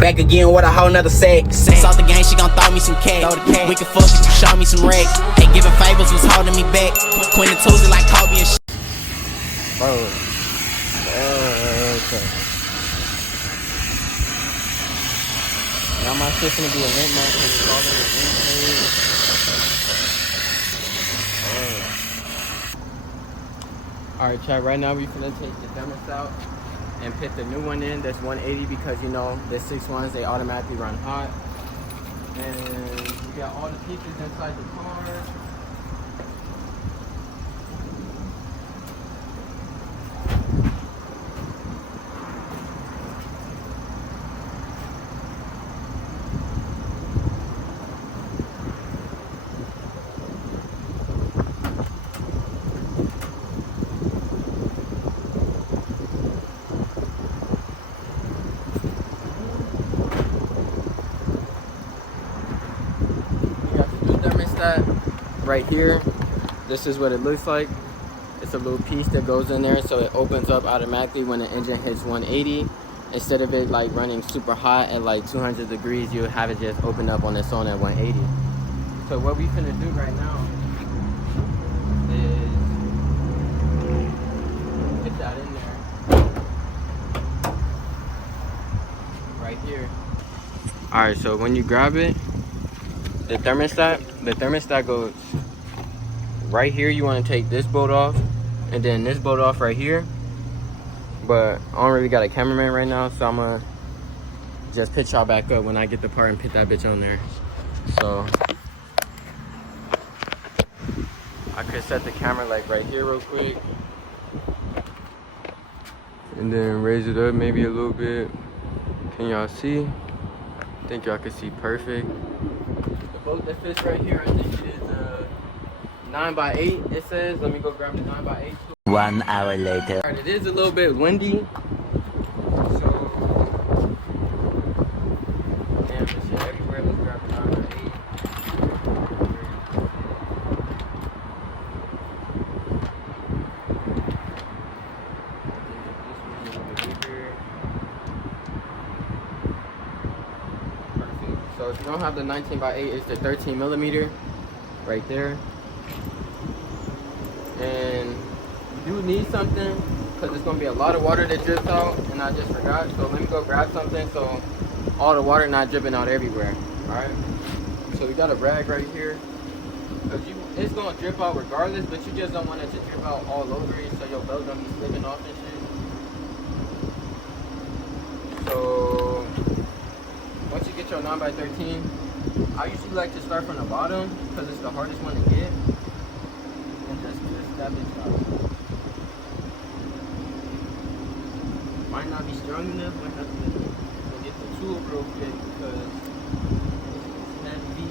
Back again with a whole nother set. Since off the game, she gon' throw me some cash. We can fuck if you show me some racks. Ain't giving favors was holding me back. Quinn and Tuesday like Kobe and shit. Bro. Okay. Now my shit's gonna be a lint mark because it's all in the lint. Alright, chat, right now we finna take the thermostat and put the new one in. That's 180 because you know the 6-1s they automatically run hot. And we got all the pieces inside the car. Right here, this is what it looks like. It's a little piece that goes in there, so it opens up automatically when the engine hits 180. Instead of it like running super hot at like 200 degrees, you have it just open up on its own at 180. So what we finna do right now is put that in there right here. All right, so when you grab it, the thermostat goes right here. You want to take this bolt off and then this bolt off right here, but I don't really got a cameraman right now, so I'm gonna just pitch y'all back up when I get the part and put that bitch on there. So I could set the camera like right here real quick and then raise it up maybe a little bit. Can y'all see? I think y'all can see perfect. The bolt that fits right here, I think it is 9x8, it says. Let me go grab the 9x8. 1 hour later. Alright, it is a little bit windy. So, damn, this shit everywhere. Let's grab the 9x8. So if you don't have the 19x8, it's the 13 millimeter right there. And you do need something because there's going to be a lot of water that drips out, and I just forgot. So let me go grab something so all the water not dripping out everywhere. Alright, so we got a rag right here. It's going to drip out regardless, but you just don't want it to drip out all over it, so your belt don't be slipping off and shit. So once you get your 9x13, I usually like to start from the bottom because it's the hardest one to get, and just twist that bitch out. Might not be strong enough, might have to go get the tool real quick because it's heavy.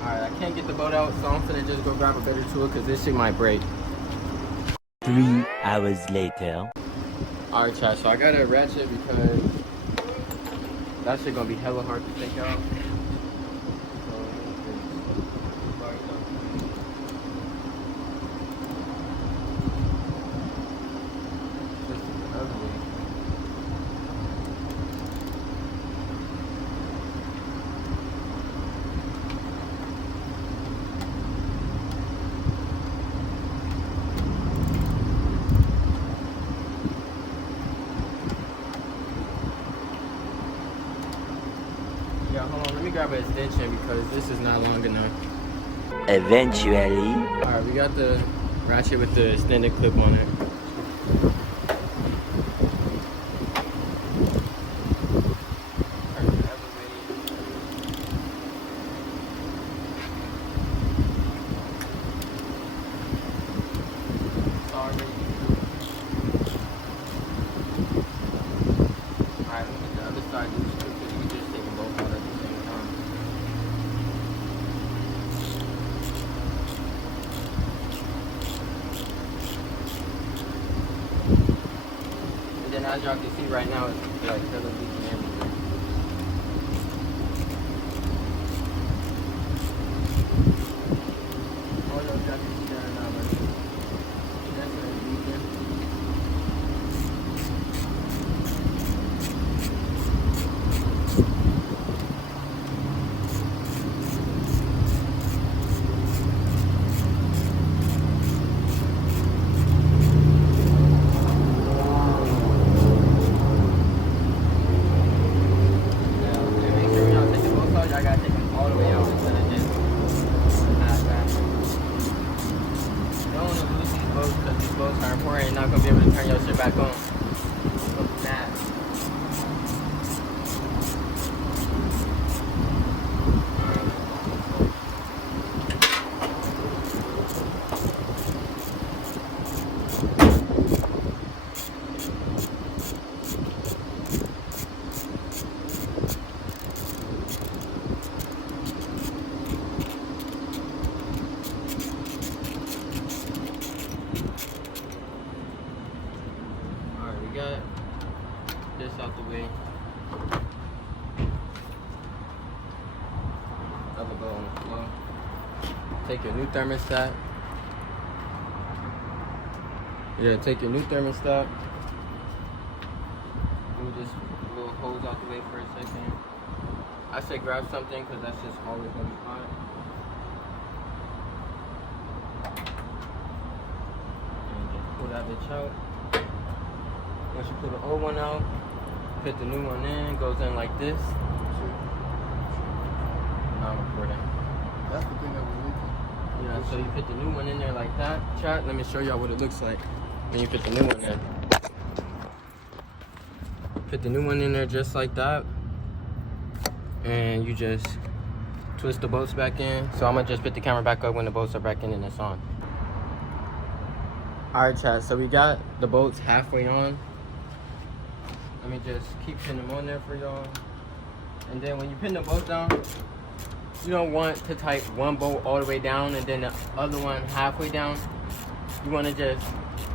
Alright, I can't get the boat out, so I'm finna just go grab a better tool because this shit might break. 3 hours later. Alright, chat, so I got a ratchet because that shit gonna be hella hard to take out. Yeah, hold on, let me grab an extension because this is not long enough. Eventually. Alright, we got the ratchet with the extended clip on it. Alright, look at the other side. You can just take them both out at the same time. And then as y'all can see right now, it's like hella leaking everywhere. out the way. Other bolt on the floor. Take your new thermostat. Yeah, take your new thermostat. Move this little hose out the way for a second. I say grab something because that's just always going to be hot. And just pull that bitch out. Once you pull the old one out, put the new one in, goes in like this. Now I'm recording. That's the thing that was leaking. Yeah, so you put the new one in there like that. Chat, let me show y'all what it looks like. Then you put the new one in. Put the new one in there just like that. And you just twist the bolts back in. So I'm gonna just put the camera back up when the bolts are back in and it's on. Alright chat, so we got the bolts halfway on. Let me just keep pinning them on there for y'all. And then when you pin the bolt down, you don't want to tight one bolt all the way down and then the other one halfway down. You want to just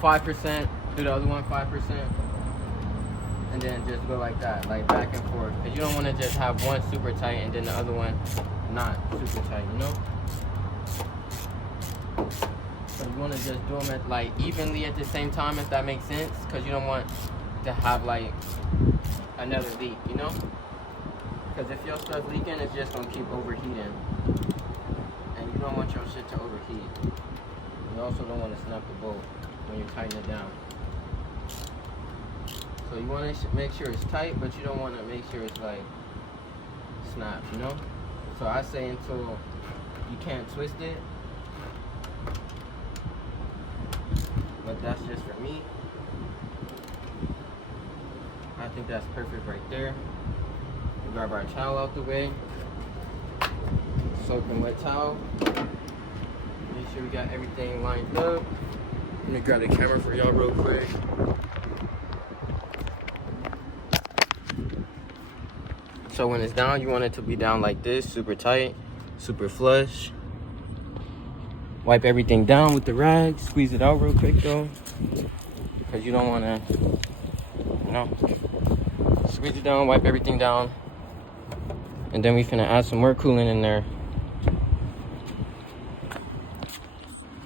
5%, do the other one 5%, and then just go like that, like back and forth. Because you don't want to just have one super tight and then the other one not super tight, you know? So you want to just do them at like evenly at the same time, if that makes sense. Because you don't want to have like another leak, you know? Because if your stuff's leaking, it's just going to keep overheating. And you don't want your shit to overheat. You also don't want to snap the bolt when you tighten it down. So you want to make sure it's tight, but you don't want to make sure it's like snapped, you know? So I say until you can't twist it. But that's just for me. I think that's perfect right there. We grab our towel out the way. Soaking wet towel. Make sure we got everything lined up. Let me grab the camera for y'all real quick. So when it's down, you want it to be down like this, super tight, super flush. Wipe everything down with the rag. Squeeze it out real quick though, because you don't want to, you know. Squeeze it down, wipe everything down. And then we finna add some more coolant in there.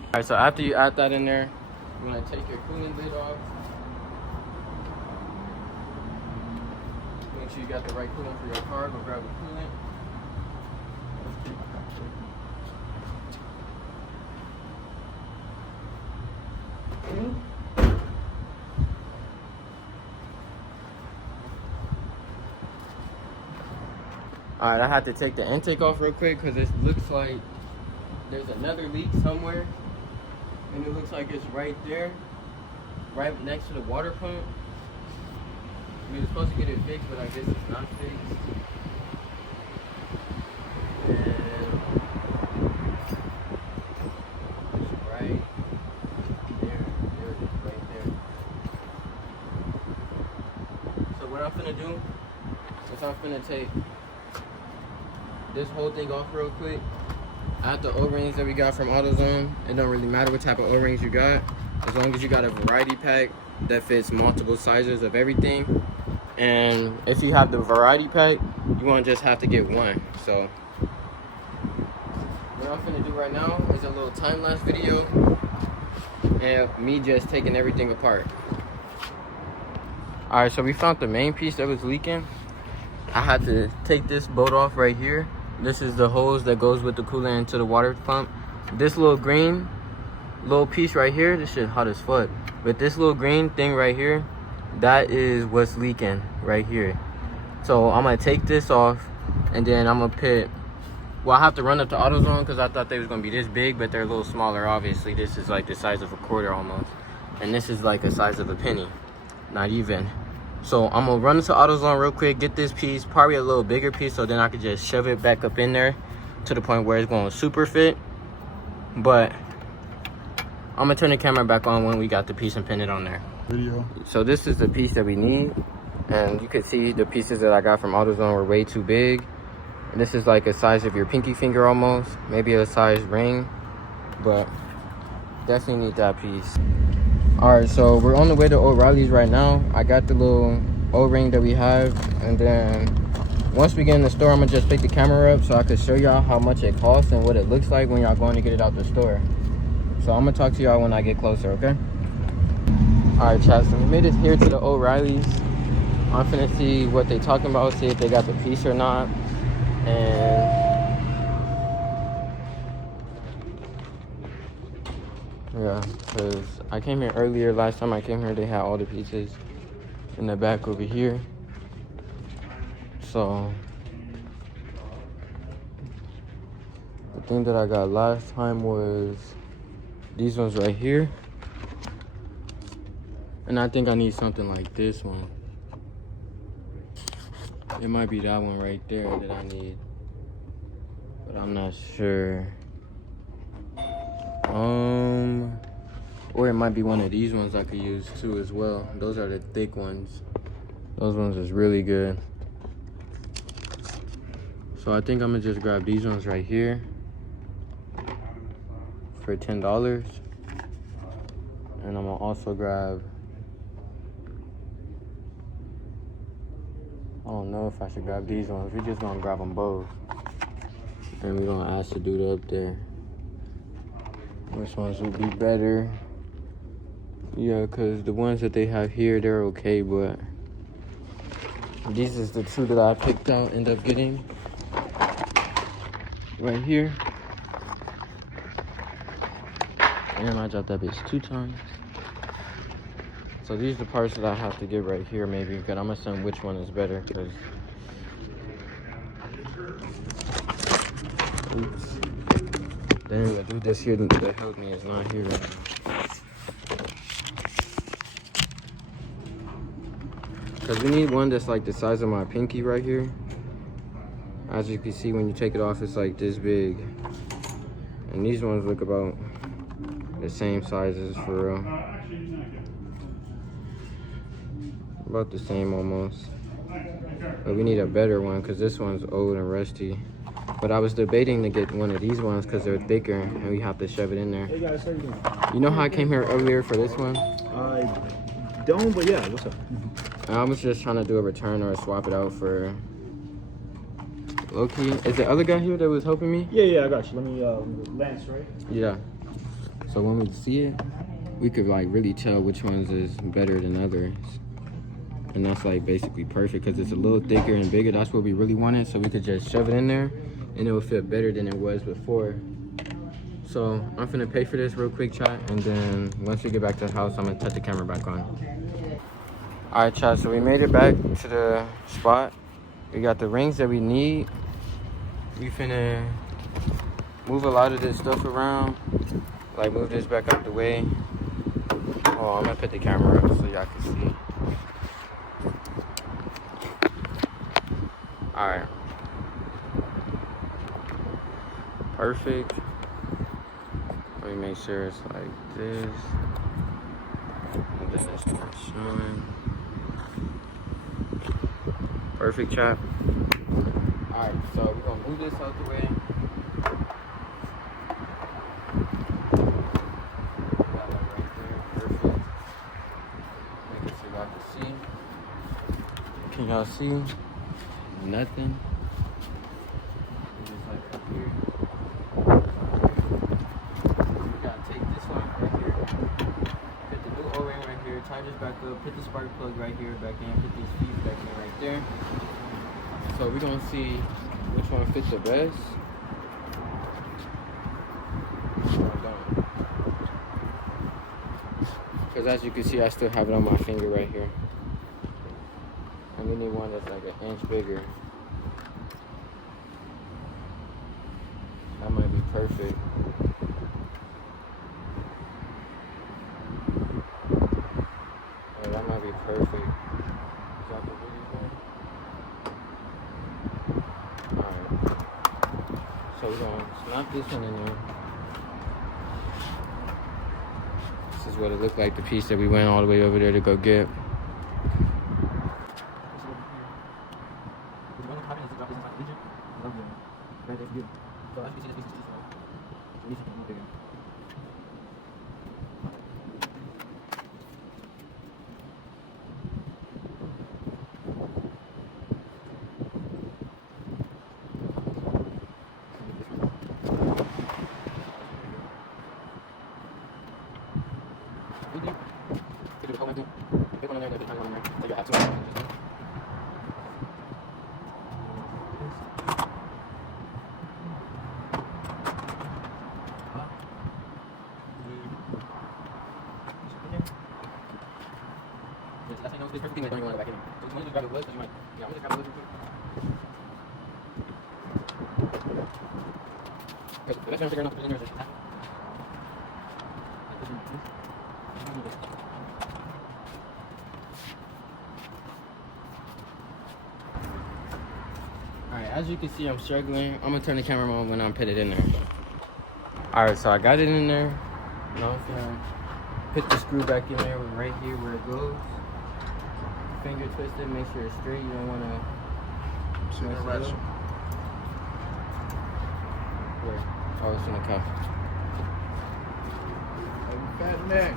Alright, so after you add that in there, you wanna take your coolant lid off. Make sure you got the right coolant for your car. Go grab the coolant. Alright, I had to take the intake off real quick because it looks like there's another leak somewhere. And it looks like it's right there, right next to the water pump. We were supposed to get it fixed, but I guess it's not fixed. And it's right there. There it is, right there. So what I'm finna do is I'm finna take this whole thing off real quick. I have the O-rings that we got from AutoZone. It don't really matter what type of O-rings you got, as long as you got a variety pack that fits multiple sizes of everything. And if you have the variety pack, you won't just have to get one. So what I'm gonna do right now is a little time-lapse video and me just taking everything apart. Alright, so we found the main piece that was leaking. I had to take this bolt off right here. This is the hose that goes with the coolant into the water pump. This little green little piece right here, this shit hot as fuck. But this little green thing right here, that is what's leaking right here. So I'm gonna take this off and then I'm gonna put, well, I have to run up to AutoZone because I thought they was gonna be this big, but they're a little smaller. Obviously this is like the size of a quarter almost, and this is like the size of a penny, not even. So I'm gonna run into AutoZone real quick, get this piece, probably a little bigger piece, so then I could just shove it back up in there to the point where it's gonna super fit. But I'm gonna turn the camera back on when we got the piece and pin it on there. Video. So this is the piece that we need, and you can see the pieces that I got from AutoZone were way too big. And this is like a size of your pinky finger almost, maybe a size ring, but definitely need that piece. All right, so we're on the way to O'Reilly's right now. I got the little O-ring that we have, and then once we get in the store, I'm gonna just pick the camera up so I can show y'all how much it costs and what it looks like when y'all going to get it out the store. So I'm gonna talk to y'all when I get closer, okay? All right, chat, so we made it here to the O'Reilly's. I'm finna see what they talking about, see if they got the piece or not. And yeah, because I came here earlier. Last time I came here, they had all the pieces in the back over here. So the thing that I got last time was these ones right here. And I think I need something like this one. It might be that one right there that I need, but I'm not sure. Or it might be one of these ones I could use too as well. Those are the thick ones. Those ones is really good. So I think I'm gonna just grab these ones right here for $10. And I'm gonna also grab, I don't know if I should grab these ones. We're just gonna grab them both. And we're gonna ask the dude up there which ones would be better. Yeah, because the ones that they have here, they're okay, but these is the two that I picked out, end up getting right here. And I dropped that bitch 2 times. So these are the parts that I have to get right here maybe, but I'm gonna send which one is better, because oops. Dang, the dude that's here that helped me is not here right now. Because we need one that's like the size of my pinky right here. As you can see, when you take it off, it's like this big. And these ones look about the same sizes for real. About the same almost. But we need a better one because this one's old and rusty. But I was debating to get one of these ones because they're thicker and we have to shove it in there. Hey guys, how you doing? You know how I came here earlier for this one? I don't, but yeah, what's up? I was just trying to do a return or swap it out for low-key. Is the other guy here that was helping me? Yeah, I got you. Let me, Lance, right? Yeah. So when we see it, we could like really tell which ones is better than others. And that's like basically perfect because it's a little thicker and bigger. That's what we really wanted. So we could just shove it in there and it will fit better than it was before. So I'm finna pay for this real quick, chat. And then once we get back to the house, I'm gonna touch the camera back on. All right, chat, so we made it back to the spot. We got the rings that we need. We finna move a lot of this stuff around. Like move this back out the way. Oh, I'm gonna put the camera up so y'all can see. All right. Perfect. Let me make sure it's like this. And then it starts showing. Perfect, chat. Alright, so we're gonna move this out the way. Got that right there. Perfect. Make it so y'all can see. Can y'all see? Nothing. Just like up here. We gotta take this one right here. Put the new O-ring right here. Tie this back up. Put the spark plug right here back in. Put these fuse back in right there. So we're gonna see which one fits the best. Because as you can see, I still have it on my finger right here. And we need one that's like an inch bigger. That might be perfect. Yeah, that might be perfect. Is that the biggest one? Alright. So we're gonna snap this one in there. This is what it looked like, the piece that we went all the way over there to go get. think I don't even want to go back in. So you want to just grab the wood? 'Cause you might. Yeah, I'm gonna just grab the wood real quick. Okay, the next one I'm figuring out to put in there is this. Alright, as you can see, I'm struggling. I'm gonna turn the camera on when I'm put it in there. Alright, so I got it in there. Now I'm gonna put the screw back in there right here where it goes. Finger twist it, make sure it's straight. You don't wanna mess it up. Where? Oh, it's in the cup. Fat neck.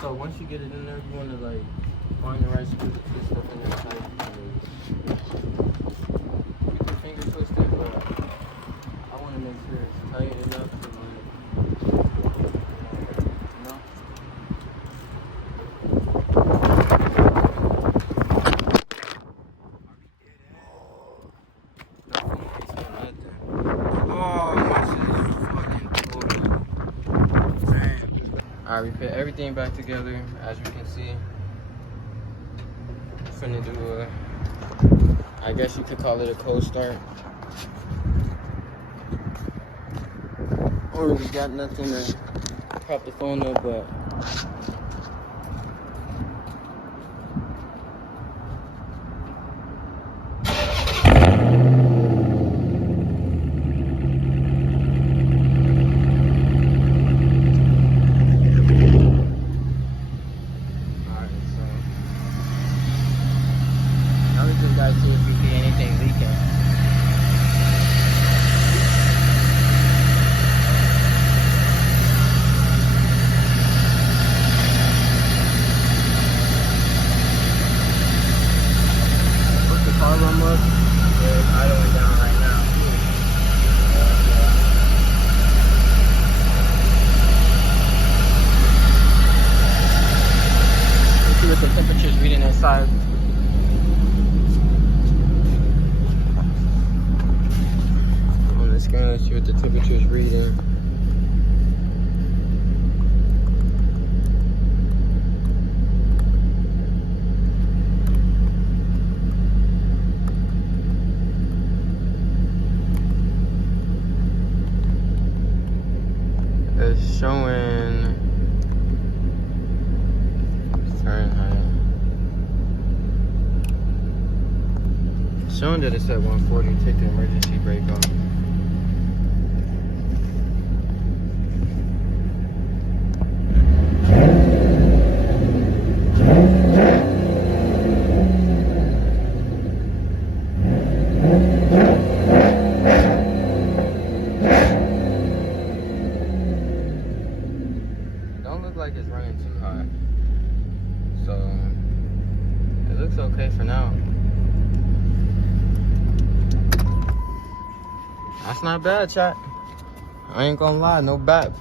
So once you get it in there, you want to like find the right screw to twist stuff in there tight. You can finger twist it, but I want to make sure it's tight enough to like, you know. Alright, we put everything back together, as you can see. Finna do a, I guess you could call it a cold start. Or we got nothing to prop the phone up, but see if we see anything leaking. Put the car alarm up. It's idling down right now. Let's see what the temperature's reading inside. Let's see what the temperature is reading. It's showing Fahrenheit. It's showing that it's at 140. Take the emergency brake off. Like it's running too hot, so it looks okay for now. That's not bad, chat. I ain't gonna lie, no bad.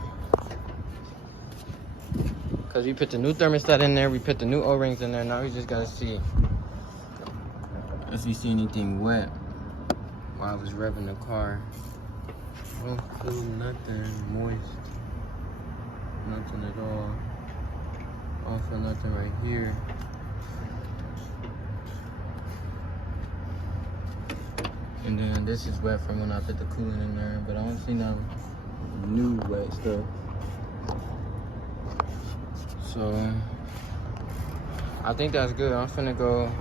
Cause we put the new thermostat in there, we put the new O-rings in there. Now we just gotta see if we see anything wet while I was revving the car. I don't feel nothing moist. Nothing at all. I don't feel nothing right here. And then this is wet from when I put the coolant in there, but I don't see no new wet stuff. So I think that's good. I'm finna go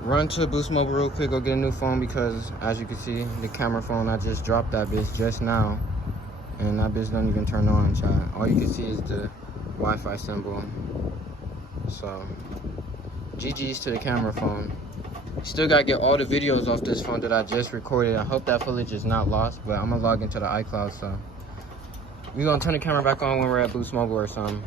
run to Boost Mobile real quick, go get a new phone, because as you can see, the camera phone, I just dropped that bitch just now. And that bitch don't even turn on, chat. All you can see is the Wi-Fi symbol. So, GG's to the camera phone. Still gotta get all the videos off this phone that I just recorded. I hope that footage is not lost, but I'm gonna log into the iCloud, so we're gonna turn the camera back on when we're at Boost Mobile or something.